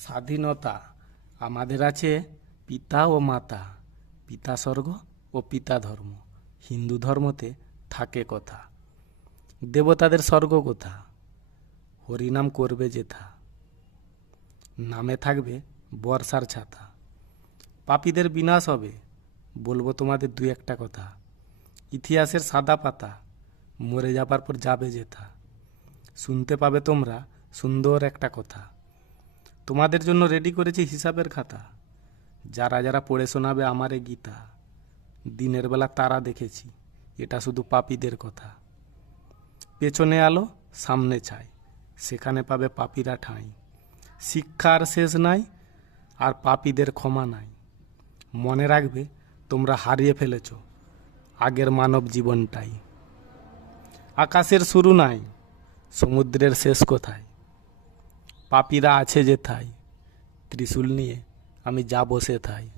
স্বাধীনতা আমাদের আছে পিতা ও মাতা, পিতা স্বর্গ ও পিতা ধর্ম। হিন্দু ধর্মতে থাকে কথা, দেবতাদের স্বর্গ কোথা, হরিনাম করবে যেথা, নামে থাকবে বর্ষার ছাতা। পাপীদের বিনাশ হবে, বলবো তোমাদের দু একটা কথা। ইতিহাসের সাদা পাতা, মরে যাবার পর যাবে যেথা। শুনতে পাবে তোমরা সুন্দর একটা কথা। তোমাদের জন্য রেডি করেছি হিসাবের খাতা। যারা যারা পড়ে শোনাবে আমারে গীতা। দিনের বেলা তারা দেখেছি, এটা শুধু পাপীদের কথা। পেছনে আলো সামনে ছাই, সেখানে পাবে পাপীরা ঠাঁই। শিক্ষার শেষ নাই, আর পাপীদের ক্ষমা নাই। মনে রাখবে তোমরা হারিয়ে ফেলেছ আগের মানব জীবনটাই। আকাশের শুরু নাই, সমুদ্রের শেষ কোথায়। পাপীরা আছে যেথায়, ত্রিশূল নিয়ে আমি যাব সেথায়।